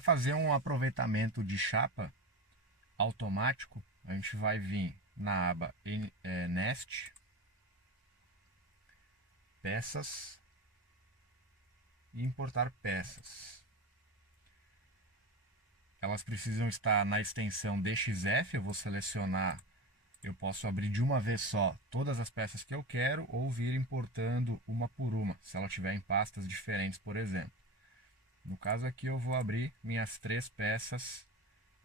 Para fazer um aproveitamento de chapa automático, a gente vai vir na aba Nest, Peças e Importar Peças. Elas precisam estar na extensão DXF, eu vou selecionar, eu posso abrir de uma vez só todas as peças que eu quero ou vir importando uma por uma, se ela tiver em pastas diferentes, por exemplo. No caso aqui eu vou abrir minhas 3 peças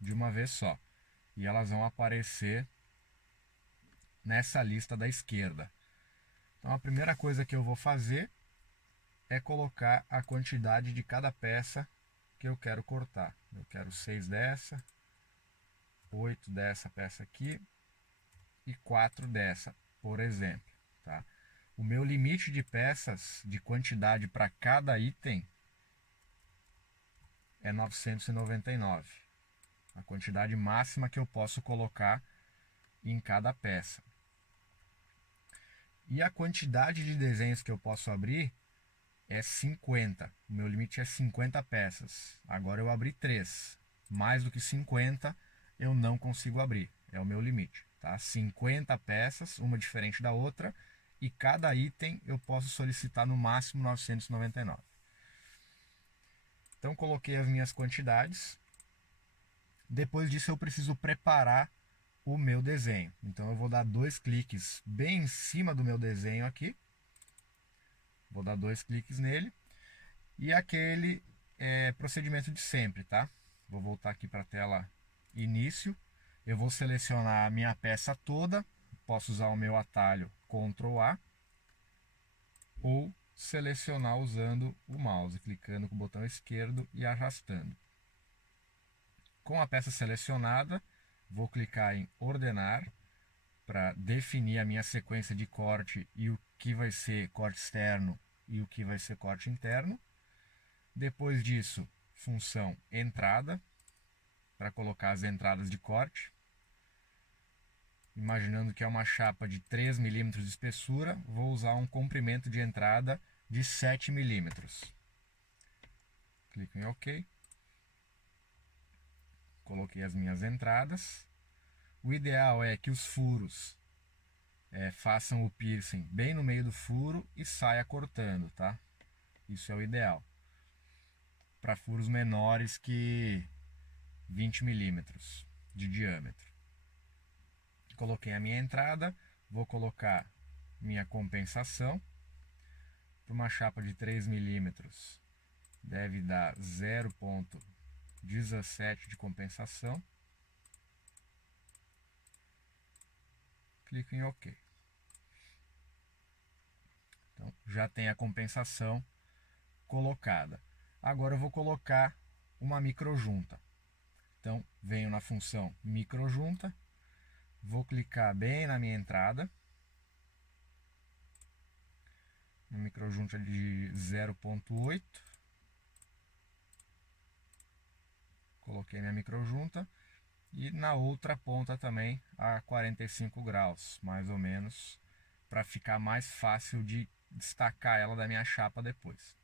de uma vez só e elas vão aparecer nessa lista da esquerda. Então a primeira coisa que eu vou fazer é colocar a quantidade de cada peça que eu quero cortar. Eu quero 6 dessa, 8 dessa peça aqui e 4 dessa, por exemplo. Tá? O meu limite de peças, de quantidade para cada item, é 999. A quantidade máxima que eu posso colocar em cada peça. E a quantidade de desenhos que eu posso abrir é 50. O meu limite é 50 peças. Agora eu abri 3. Mais do que 50 eu não consigo abrir. É o meu limite. Tá? 50 peças, uma diferente da outra. E cada item eu posso solicitar no máximo 999. Então coloquei as minhas quantidades. Depois disso eu preciso preparar o meu desenho. Então eu vou dar 2 cliques bem em cima do meu desenho aqui. Vou dar 2 cliques nele. E aquele procedimento de sempre, tá? Vou voltar aqui para a tela início. Eu vou selecionar a minha peça toda. Posso usar o meu atalho Ctrl A. Ou selecionar usando o mouse, clicando com o botão esquerdo e arrastando. Com a peça selecionada, vou clicar em ordenar para definir a minha sequência de corte e o que vai ser corte externo e o que vai ser corte interno. Depois disso, função entrada, para colocar as entradas de corte. Imaginando que é uma chapa de 3 milímetros de espessura, vou usar um comprimento de entrada de 7 milímetros. Clico em OK. Coloquei as minhas entradas. O ideal é que os furos façam o piercing bem no meio do furo e saia cortando, tá? Isso é o ideal. Para furos menores que 20 milímetros de diâmetro. Coloquei a minha entrada, vou colocar minha compensação. Para uma chapa de 3 milímetros deve dar 0,17 de compensação. Clico em OK. Então, já tem a compensação colocada. Agora eu vou colocar uma microjunta. Então, venho na função microjunta, vou clicar bem na minha entrada, uma microjunta de 0,8. Coloquei minha microjunta e na outra ponta também a 45 graus, mais ou menos, para ficar mais fácil de destacar ela da minha chapa depois.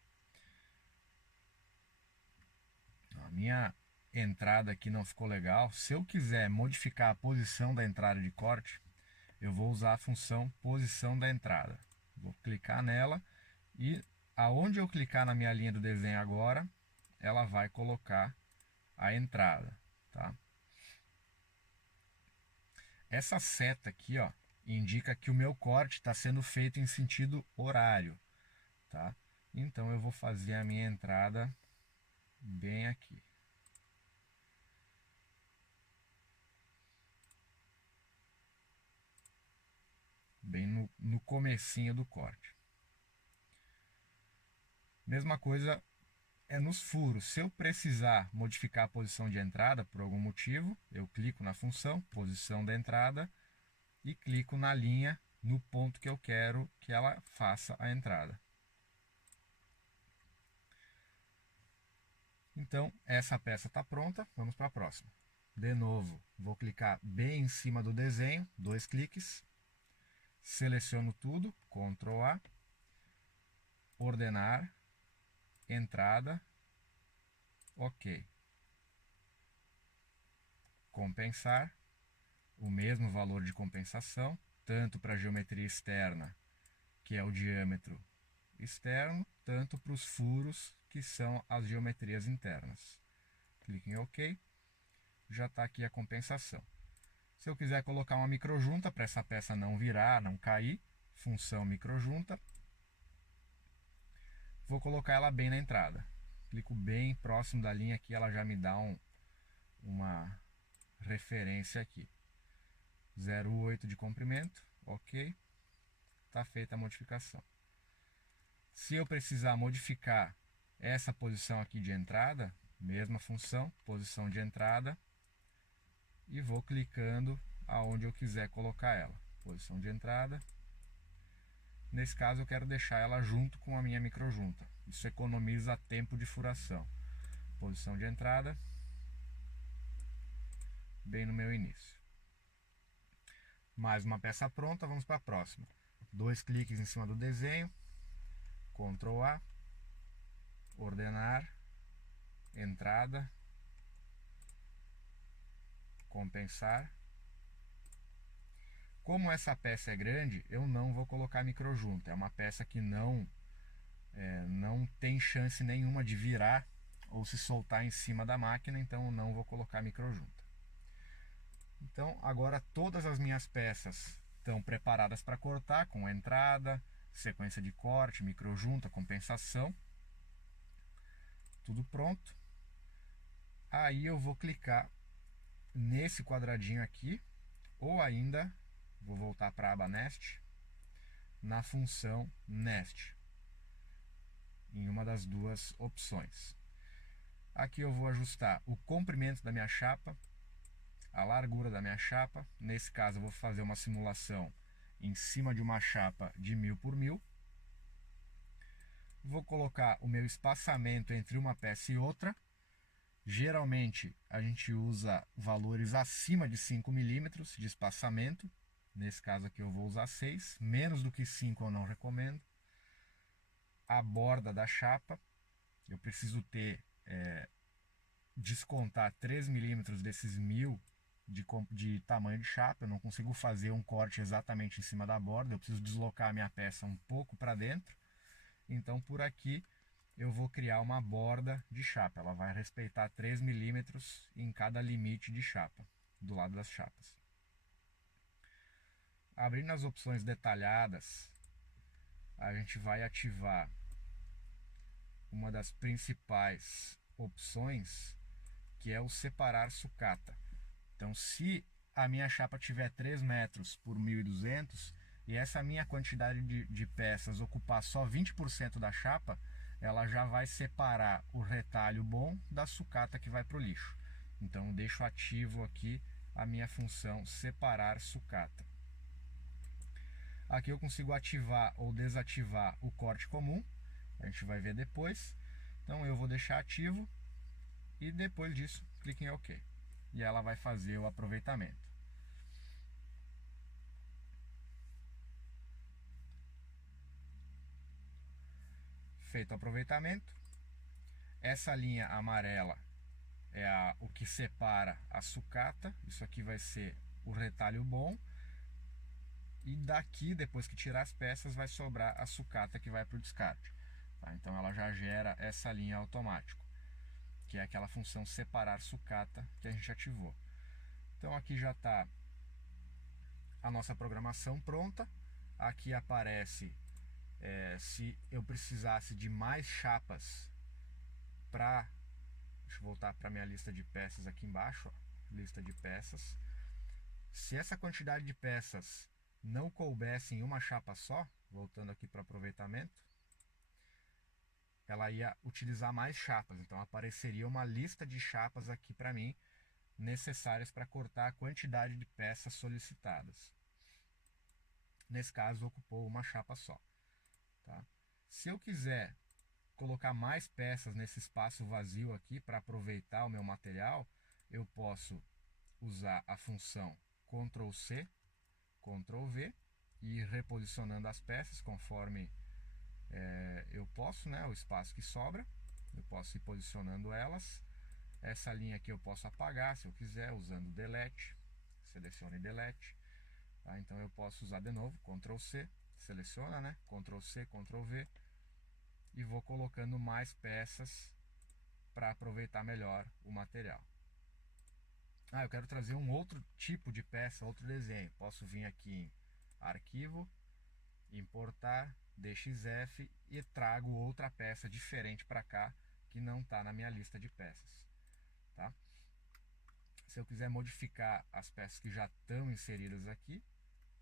A minha entrada aqui não ficou legal. Se eu quiser modificar a posição da entrada de corte, eu vou usar a função posição da entrada. Vou clicar nela e aonde eu clicar na minha linha do desenho agora, ela vai colocar a entrada, tá? Essa seta aqui, ó, indica que o meu corte está sendo feito em sentido horário, tá? Então eu vou fazer a minha entrada bem aqui. Bem no comecinho do corte. Mesma coisa é nos furos. Se eu precisar modificar a posição de entrada por algum motivo, eu clico na função posição da entrada e clico na linha no ponto que eu quero que ela faça a entrada. Então, essa peça está pronta, vamos para a próxima. De novo, vou clicar bem em cima do desenho, 2 cliques, seleciono tudo, Ctrl A, ordenar, entrada, OK. compensar, o mesmo valor de compensação, tanto para a geometria externa, que é o diâmetro externo, tanto para os furos, que são as geometrias internas. Clique em OK, já está aqui a compensação. Se eu quiser colocar uma microjunta para essa peça não virar, não cair, função microjunta, vou colocar ela bem na entrada. Clico bem próximo da linha aqui, ela já me dá uma referência aqui. 0,8 de comprimento, OK, está feita a modificação. Se eu precisar modificar essa posição aqui de entrada, mesma função, posição de entrada, e vou clicando aonde eu quiser colocar ela. Posição de entrada. Nesse caso eu quero deixar ela junto com a minha microjunta. Isso economiza tempo de furação. Posição de entrada, bem no meu início. Mais uma peça pronta, vamos para a próxima. 2 cliques em cima do desenho, Ctrl A, ordenar, entrada, compensar. Como essa peça é grande, eu não vou colocar microjunta. É uma peça que não tem chance nenhuma de virar ou se soltar em cima da máquina, então eu não vou colocar microjunta. Então agora todas as minhas peças estão preparadas para cortar, com entrada, sequência de corte, microjunta, compensação. Tudo pronto. Aí eu vou clicar nesse quadradinho aqui, ou ainda vou voltar para a aba Nest, na função Nest, em uma das duas opções. Aqui eu vou ajustar o comprimento da minha chapa, a largura da minha chapa. Nesse caso eu vou fazer uma simulação em cima de uma chapa de 1000 por 1000. Vou colocar o meu espaçamento entre uma peça e outra. Geralmente a gente usa valores acima de 5 milímetros de espaçamento. Nesse caso aqui eu vou usar 6, menos do que 5 eu não recomendo. A borda da chapa, eu preciso descontar 3 milímetros desses 1000 de tamanho de chapa. Eu não consigo fazer um corte exatamente em cima da borda, eu preciso deslocar a minha peça um pouco para dentro. Então por aqui eu vou criar uma borda de chapa, ela vai respeitar 3 milímetros em cada limite de chapa, do lado das chapas. Abrindo as opções detalhadas, a gente vai ativar uma das principais opções, que é o separar sucata. Então, se a minha chapa tiver 3 metros por 1200 e essa minha quantidade de peças ocupar só 20% da chapa, ela já vai separar o retalho bom da sucata que vai para o lixo. Então, eu deixo ativo aqui a minha função separar sucata. Aqui eu consigo ativar ou desativar o corte comum, a gente vai ver depois. Então eu vou deixar ativo e depois disso clique em OK. E ela vai fazer o aproveitamento. Feito o aproveitamento, essa linha amarela é o que separa a sucata. Isso aqui vai ser o retalho bom. E daqui, depois que tirar as peças, vai sobrar a sucata que vai para o descarte. Tá? Então ela já gera essa linha automático, que é aquela função separar sucata que a gente ativou. Então aqui já está a nossa programação pronta. Aqui aparece se eu precisasse de mais chapas para... Deixa eu voltar para a minha lista de peças aqui embaixo. Ó, lista de peças. Se essa quantidade de peças não coubesse em uma chapa só, voltando aqui para aproveitamento, ela ia utilizar mais chapas. Então apareceria uma lista de chapas aqui para mim, necessárias para cortar a quantidade de peças solicitadas. Nesse caso ocupou uma chapa só. Tá? Se eu quiser colocar mais peças nesse espaço vazio aqui para aproveitar o meu material, eu posso usar a função Ctrl C, Ctrl V e ir reposicionando as peças conforme eu posso, né, o espaço que sobra. Eu posso ir posicionando elas. Essa linha aqui eu posso apagar se eu quiser, usando Delete. Selecione Delete. Tá? Então eu posso usar de novo, Ctrl C, seleciona, né? Ctrl C, Ctrl V. E vou colocando mais peças para aproveitar melhor o material. Eu quero trazer um outro tipo de peça, outro desenho. Posso vir aqui em Arquivo, Importar, DXF e trago outra peça diferente para cá que não está na minha lista de peças. Tá? Se eu quiser modificar as peças que já estão inseridas aqui,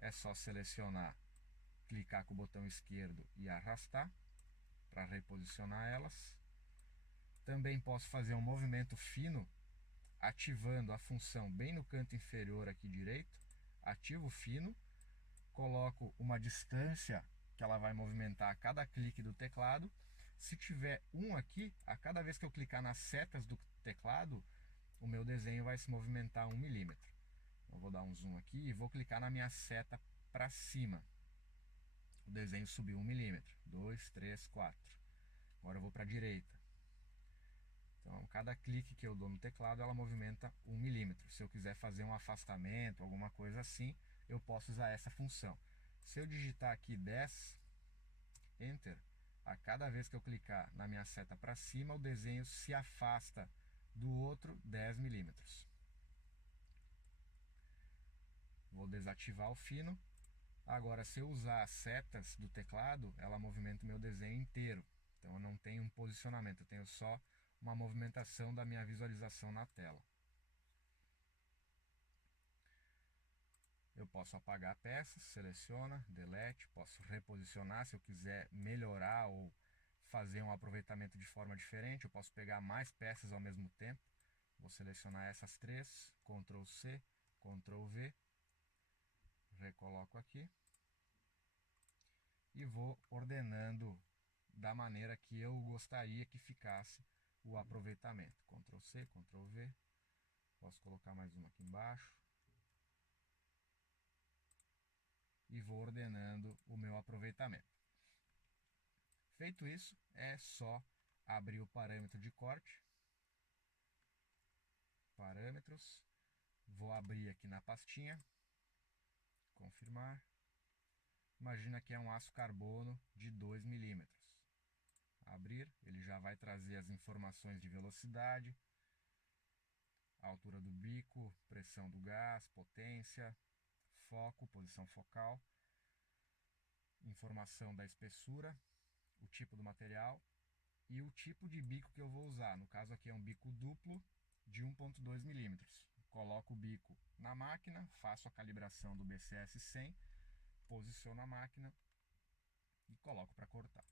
é só selecionar, clicar com o botão esquerdo e arrastar para reposicionar elas. Também posso fazer um movimento fino ativando a função bem no canto inferior aqui direito, ativo fino, coloco uma distância que ela vai movimentar a cada clique do teclado. Se tiver um aqui, a cada vez que eu clicar nas setas do teclado, o meu desenho vai se movimentar 1 milímetro. Eu vou dar um zoom aqui e vou clicar na minha seta para cima. O desenho subiu 1 milímetro, 2, 3, 4. Agora eu vou para a direita. Então, cada clique que eu dou no teclado, ela movimenta 1 milímetro. Se eu quiser fazer um afastamento, alguma coisa assim, eu posso usar essa função. Se eu digitar aqui 10, Enter, a cada vez que eu clicar na minha seta para cima, o desenho se afasta do outro 10 milímetros. Vou desativar o fino. Agora, se eu usar as setas do teclado, ela movimenta o meu desenho inteiro. Então, eu não tenho um posicionamento, eu tenho só uma movimentação da minha visualização na tela. Eu posso apagar peças, seleciona, delete, posso reposicionar se eu quiser melhorar ou fazer um aproveitamento de forma diferente. Eu posso pegar mais peças ao mesmo tempo. Vou selecionar essas três, Ctrl C, Ctrl V, recoloco aqui e vou ordenando da maneira que eu gostaria que ficasse o aproveitamento. Ctrl C, Ctrl V, posso colocar mais uma aqui embaixo. E vou ordenando o meu aproveitamento. Feito isso, é só abrir o parâmetro de corte. Parâmetros. Vou abrir aqui na pastinha. Confirmar. Imagina que é um aço carbono de 2 milímetros. Abrir, ele já vai trazer as informações de velocidade, altura do bico, pressão do gás, potência, foco, posição focal, informação da espessura, o tipo do material e o tipo de bico que eu vou usar. No caso aqui é um bico duplo de 1,2 milímetros. Coloco o bico na máquina, faço a calibração do BCS 100, posiciono a máquina e coloco para cortar.